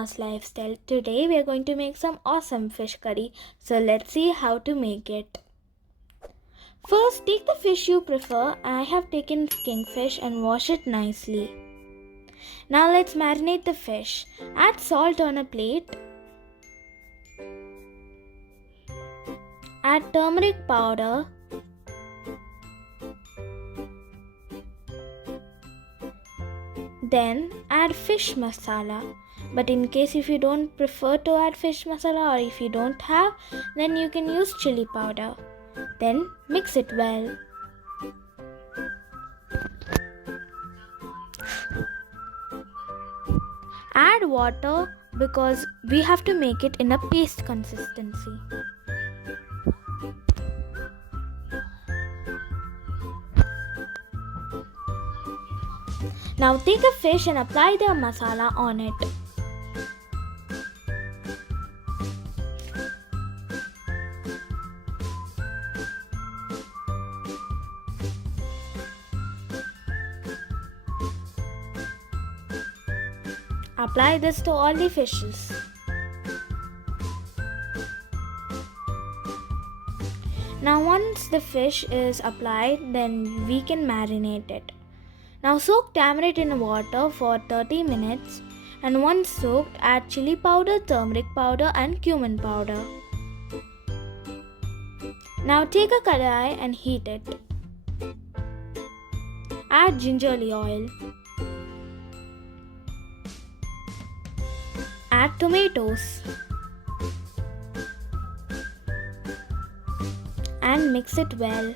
Anima's lifestyle. Today we are going to make some awesome fish curry. So let's see how to make it. First, take the fish you prefer. I have taken kingfish and wash it nicely. Now let's marinate the fish. Add salt on a plate. Add turmeric powder. Then add fish masala. But in case if you don't prefer to add fish masala or if you don't have, then you can use chili powder. Then mix it well. Add water because we have to make it in a paste consistency. Now take a fish and apply the masala on it. Apply this to all the fishes. Now once the fish is applied, then we can marinate it. Now soak tamarind in water for 30 minutes and once soaked, add chili powder, turmeric powder and cumin powder. Now take a kadai and heat it. Add gingerly oil. Add tomatoes. And mix it well.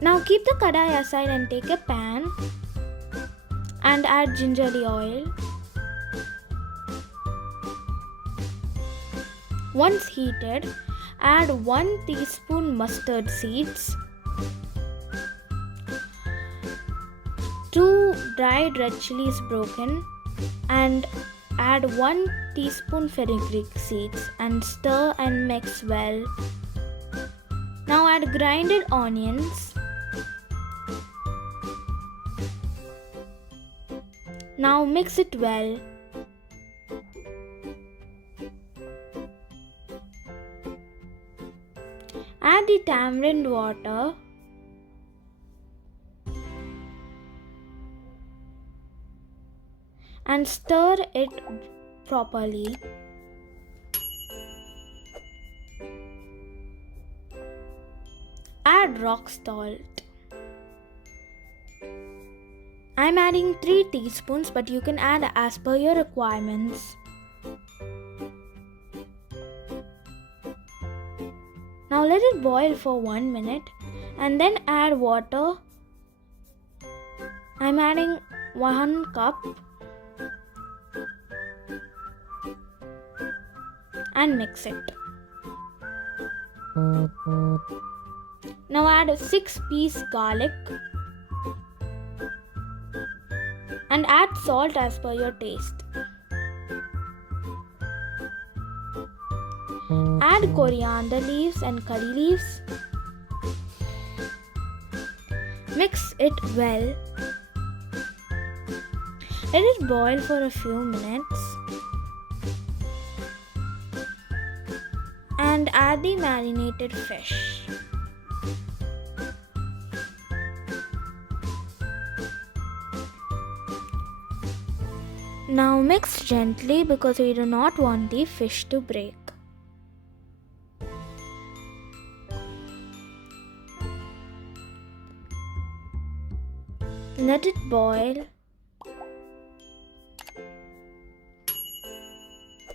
Now keep the kadai aside and take a pan and add gingerly oil. Once heated, add 1 teaspoon mustard seeds, 2 dried red chilies broken, and add 1 teaspoon fenugreek seeds and stir and mix well. Now add grinded onions. Now mix it well. Add the tamarind water. And stir it properly. Add rock salt. I'm adding 3 teaspoons, but you can add as per your requirements. Now let it boil for 1 minute and then add water. I'm adding 1 cup and mix it. Now add 6 pieces garlic and add salt as per your taste. Add coriander leaves and curry leaves. Mix it well. Let it boil for a few minutes. And add the marinated fish. Now mix gently because we do not want the fish to break. Let it boil.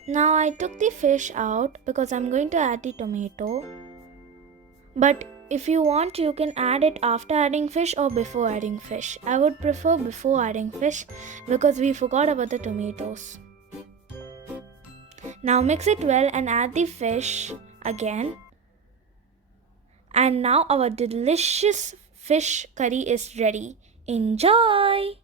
Now I took the fish out because I'm going to add the tomato. But if you want, you can add it after adding fish or before adding fish. I would prefer before adding fish because we forgot about the tomatoes. Now mix it well and add the fish again. And now our delicious fish curry is ready. Enjoy!